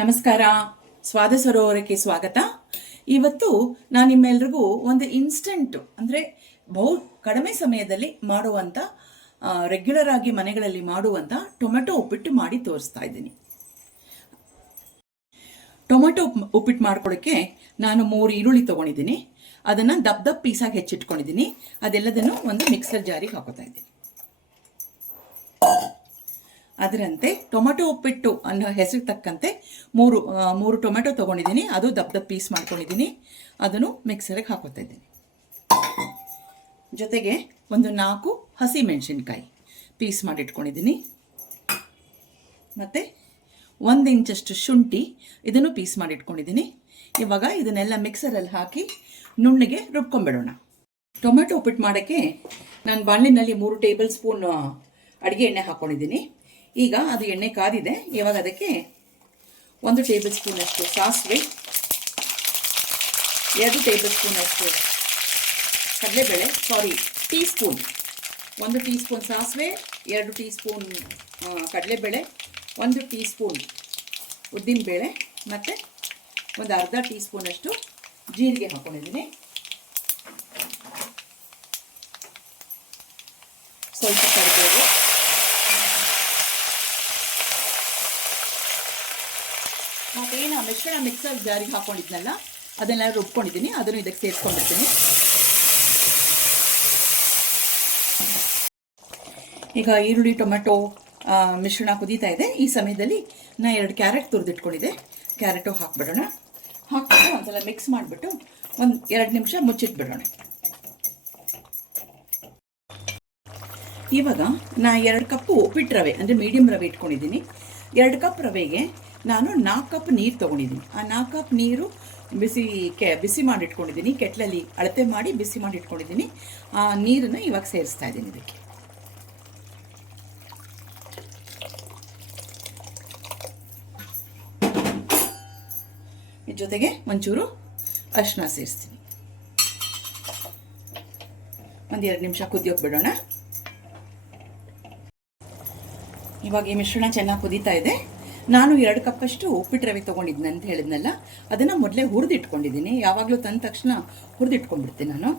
ನಮಸ್ಕಾರ. ಸ್ವಾದ ಸರೋವರಕ್ಕೆ ಸ್ವಾಗತ. ಇವತ್ತು ನಾನು ನಿಮ್ಮೆಲ್ರಿಗೂ ಒಂದು ಇನ್ಸ್ಟೆಂಟ್ ಅಂದರೆ ಬಹು ಕಡಿಮೆ ಸಮಯದಲ್ಲಿ ಮಾಡುವಂಥ ರೆಗ್ಯುಲರ್ ಆಗಿ ಮನೆಗಳಲ್ಲಿ ಮಾಡುವಂಥ ಟೊಮೆಟೊ ಉಪ್ಪಿಟ್ಟು ಮಾಡಿ ತೋರಿಸ್ತಾ ಇದ್ದೀನಿ. ಟೊಮೆಟೊ ಉಪ್ಪಿಟ್ಟು ಮಾಡ್ಕೊಳ್ಳೋಕ್ಕೆ ನಾನು ಮೂರು ಈರುಳ್ಳಿ ತೊಗೊಂಡಿದ್ದೀನಿ. ಅದನ್ನು ದಪ್ಪ ದಪ್ಪ ಪೀಸಾಗಿ ಹೆಚ್ಚಿಟ್ಕೊಂಡಿದ್ದೀನಿ. ಅದೆಲ್ಲದನ್ನು ಒಂದು ಮಿಕ್ಸರ್ ಜಾರಿಗೆ ಹಾಕೋತಾ ಇದ್ದೀನಿ. ಅದರಂತೆ ಟೊಮೆಟೊ ಉಪ್ಪಿಟ್ಟು ಅನ್ನೋ ಹೆಸರು ತಕ್ಕಂತೆ ಮೂರು ಮೂರು ಟೊಮೆಟೊ ತೊಗೊಂಡಿದ್ದೀನಿ. ಅದು ದಪ್ಪ ದಪ್ಪ ಪೀಸ್ ಮಾಡ್ಕೊಂಡಿದ್ದೀನಿ. ಅದನ್ನು ಮಿಕ್ಸರಿಗೆ ಹಾಕೋತಾ ಇದ್ದೀನಿ. ಜೊತೆಗೆ ಒಂದು ನಾಲ್ಕು ಹಸಿ ಮೆಣಸಿನ್ಕಾಯಿ ಪೀಸ್ ಮಾಡಿಟ್ಕೊಂಡಿದ್ದೀನಿ. ಮತ್ತು ಒಂದು ಇಂಚಷ್ಟು ಶುಂಠಿ ಇದನ್ನು ಪೀಸ್ ಮಾಡಿಟ್ಕೊಂಡಿದ್ದೀನಿ. ಇವಾಗ ಇದನ್ನೆಲ್ಲ ಮಿಕ್ಸರಲ್ಲಿ ಹಾಕಿ ನುಣ್ಣಗೆ ರುಬ್ಕೊಂಬಿಡೋಣ. ಟೊಮೆಟೊ ಉಪ್ಪಿಟ್ಟು ಮಾಡೋಕ್ಕೆ ನಾನು ಬಾಣಲಿನಲ್ಲಿ ಮೂರು ಟೇಬಲ್ ಸ್ಪೂನ್ ಅಡುಗೆ ಎಣ್ಣೆ ಹಾಕ್ಕೊಂಡಿದ್ದೀನಿ ಈಗ ಅದು ಎಣ್ಣೆ ಕಾದಿದೆ. ಇವಾಗ ಅದಕ್ಕೆ ಒಂದು ಟೇಬಲ್ ಸ್ಪೂನಷ್ಟು ಸಾಸಿವೆ, ಎರಡು ಟೇಬಲ್ ಸ್ಪೂನಷ್ಟು ಕಡಲೆಬೇಳೆ, ಸಾರಿ, ಟೀ ಸ್ಪೂನ್, ಒಂದು ಟೀ ಸ್ಪೂನ್ ಸಾಸಿವೆ, ಎರಡು ಟೀ ಸ್ಪೂನ್ ಕಡಲೆಬೇಳೆ, ಒಂದು ಟೀ ಸ್ಪೂನ್ ಉದ್ದಿನಬೇಳೆ, ಮತ್ತು ಒಂದು ಅರ್ಧ ಟೀ ಸ್ಪೂನಷ್ಟು ಜೀರಿಗೆ ಹಾಕ್ಕೊಂಡಿದ್ದೀನಿ ಸ್ವಲ್ಪ ಕರಿಬೇವು ಆ ಮಿಶ್ರಣ ಮಿಕ್ಸರ್ ಜಾರಿಗೆ ಹಾಕೊಂಡಿದ್ನಲ್ಲ, ಅದನ್ನೆಲ್ಲ ರುಬ್ಕೊಂಡಿದ್ದೀನಿ, ಅದನ್ನು ಇದಕ್ಕೆ ಸೇರಿಸ್ಕೊಂಡಿರ್ತೀನಿ ಈಗ ಈರುಳ್ಳಿ, ಟೊಮೆಟೊ ಮಿಶ್ರಣ ಕುದೀತಾ ಇದೆ. ಈ ಸಮಯದಲ್ಲಿ ನಾ ಎರಡು ಕ್ಯಾರೆಟ್ ತುರಿದಿಟ್ಕೊಂಡಿದ್ದೆ. ಕ್ಯಾರೆಟು ಹಾಕ್ಬಿಡೋಣ. ಹಾಕ್ಬಿಟ್ಟು ಒಂದ್ಸಲ ಮಿಕ್ಸ್ ಮಾಡಿಬಿಟ್ಟು ಒಂದು ಎರಡು ನಿಮಿಷ ಮುಚ್ಚಿಟ್ಬಿಡೋಣ. ಇವಾಗ ನಾ ಎರಡು ಕಪ್ಪು ಉಪ್ಪಿಟ್ಟು ರವೆ, ಅಂದರೆ ಮೀಡಿಯಂ ರವೆ ಇಟ್ಕೊಂಡಿದ್ದೀನಿ. ಎರಡು ಕಪ್ ರವೆಗೆ ನಾನು ನಾಲ್ಕು ಕಪ್ ನೀರು ತೊಗೊಂಡಿದ್ದೀನಿ. ಆ ನಾಲ್ಕು ಕಪ್ ನೀರು ಬಿಸಿ ಕೆ, ಬಿಸಿ ಮಾಡಿಟ್ಕೊಂಡಿದ್ದೀನಿ. ಕೆಟ್ಲಲ್ಲಿ ಅಳತೆ ಮಾಡಿ ಬಿಸಿ ಮಾಡಿ ಇಟ್ಕೊಂಡಿದ್ದೀನಿ ಆ ನೀರನ್ನು ಇವಾಗ ಸೇರಿಸ್ತಾ ಇದ್ದೀನಿ ಇದಕ್ಕೆ. ಜೊತೆಗೆ ಒಂಚೂರು ಅರಿಶಿನ ಸೇರಿಸ್ತೀನಿ. ಒಂದೆರಡು ನಿಮಿಷ ಕುದಿಯೋಕೆ ಬಿಡೋಣ. ಇವಾಗ ಈ ಮಿಶ್ರಣ ಚೆನ್ನಾಗಿ ಕುದೀತಾ ಇದೆ. ನಾನು ಎರಡು ಕಪ್ಪಷ್ಟು ಉಪ್ಪಿಟ್ಟು ರವೆ ತೊಗೊಂಡಿದ್ದೆ ಅಂತ ಹೇಳಿದ್ನಲ್ಲ, ಅದನ್ನು ಮೊದಲೇ ಹುರಿದಿಟ್ಕೊಂಡಿದ್ದೀನಿ. ಯಾವಾಗಲೂ ತಂದ ತಕ್ಷಣ ಹುರಿದಿಟ್ಕೊಂಡ್ಬಿಡ್ತೀನಿ ನಾನು.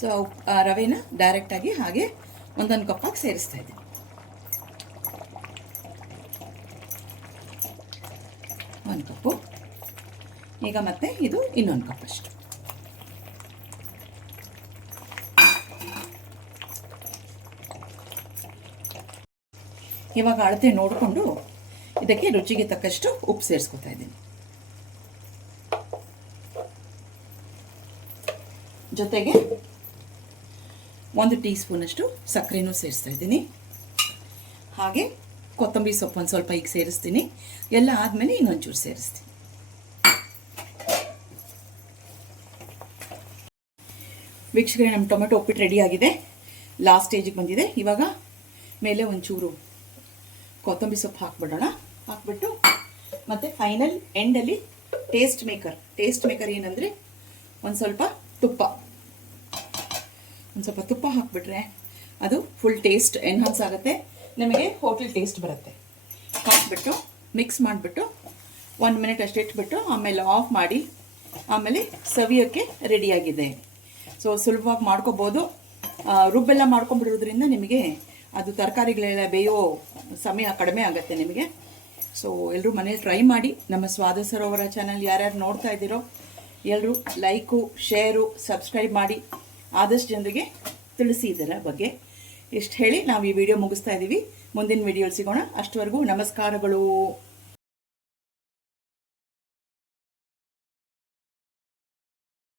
ಸೊ ಆ ರವೆನ ಡೈರೆಕ್ಟಾಗಿ ಹಾಗೆ ಒಂದೊಂದು ಕಪ್ಪಾಗಿ ಸೇರಿಸ್ತಾ ಇದ್ದೀನಿ. ಒಂದು ಕಪ್ಪು. ಈಗ ಮತ್ತೆ ಇದು ಇನ್ನೊಂದು ಕಪ್ಪಷ್ಟು. ಇವಾಗ ಅಳತೆ ನೋಡಿಕೊಂಡು ಇದಕ್ಕೆ ರುಚಿಗೆ ತಕ್ಕಷ್ಟು ಉಪ್ಪು ಸೇರಿಸ್ಕೊತಾ ಇದ್ದೀನಿ ಜೊತೆಗೆ ಒಂದು ಟೀ ಸ್ಪೂನಷ್ಟು ಸಕ್ಕರೆನೂ ಸೇರಿಸ್ತಾ ಇದ್ದೀನಿ ಹಾಗೆ ಕೊತ್ತಂಬರಿ ಸೊಪ್ಪು ಒಂದು ಸ್ವಲ್ಪ ಈಗ ಸೇರಿಸ್ತೀನಿ ಎಲ್ಲ ಆದಮೇಲೆ ಇನ್ನೊಂಚೂರು ಸೇರಿಸ್ತೀನಿ ವೀಕ್ಷಕರೇ ನಮ್ಮ ಟೊಮೆಟೊ ಉಪ್ಪಿಟ್ಟು ರೆಡಿ ಆಗಿದೆ ಲಾಸ್ಟ್ ಸ್ಟೇಜಿಗೆ ಬಂದಿದೆ ಇವಾಗ ಮೇಲೆ ಒಂಚೂರು ಕೊತ್ತಂಬರಿ ಸೊಪ್ಪು ಹಾಕ್ಬಿಡೋಣ. ಹಾಕ್ಬಿಟ್ಟು ಮತ್ತು ಫೈನಲ್ ಎಂಡಲ್ಲಿ ಟೇಸ್ಟ್ ಮೇಕರ್ ಟೇಸ್ಟ್ ಮೇಕರ್ ಏನಂದರೆ ಒಂದು ಸ್ವಲ್ಪ ತುಪ್ಪ. ಒಂದು ಸ್ವಲ್ಪ ತುಪ್ಪ ಹಾಕ್ಬಿಟ್ರೆ ಅದು ಫುಲ್ ಟೇಸ್ಟ್ ಎನ್ಹಾನ್ಸ್ ಆಗುತ್ತೆ. ನಿಮಗೆ ಹೋಟೆಲ್ ಟೇಸ್ಟ್ ಬರುತ್ತೆ. ಹಾಕ್ಬಿಟ್ಟು ಮಿಕ್ಸ್ ಮಾಡಿಬಿಟ್ಟು ಒಂದು ಮಿನಿಟ್ ಅಷ್ಟು ಇಟ್ಬಿಟ್ಟು ಆಮೇಲೆ ಆಫ್ ಮಾಡಿ ಆಮೇಲೆ ಸವಿಯೋಕ್ಕೆ ರೆಡಿಯಾಗಿದೆ ಸೊ ಸುಲಭವಾಗಿ ಮಾಡ್ಕೋಬೋದು. ರುಬ್ಬೆಲ್ಲ ಮಾಡ್ಕೊಂಬಿಡೋದ್ರಿಂದ ನಿಮಗೆ ಅದು ತರಕಾರಿಗಳೆಲ್ಲ ಬೇಯೋ ಸಮಯ ಕಡಿಮೆ ಆಗುತ್ತೆ ನಿಮಗೆ. ಸೊ ಎಲ್ಲರೂ ಮನೇಲಿ ಟ್ರೈ ಮಾಡಿ. ನಮ್ಮ ಸ್ವಾದ ಸರೋವರ ಚಾನಲ್ ಯಾರ್ಯಾರು ನೋಡ್ತಾ ಇದ್ದೀರೋ ಎಲ್ಲರೂ ಲೈಕು ಶೇರು ಸಬ್ಸ್ಕ್ರೈಬ್ ಮಾಡಿ. ಆದಷ್ಟು ಜನರಿಗೆ ತಿಳಿಸಿ ಇದರ ಬಗ್ಗೆ. ಇಷ್ಟು ಹೇಳಿ ನಾವು ಈ ವಿಡಿಯೋ ಮುಗಿಸ್ತಾ ಇದ್ದೀವಿ ಮುಂದಿನ ವಿಡಿಯೋಲಿ ಸಿಗೋಣ. ಅಷ್ಟವರೆಗೂ ನಮಸ್ಕಾರಗಳು.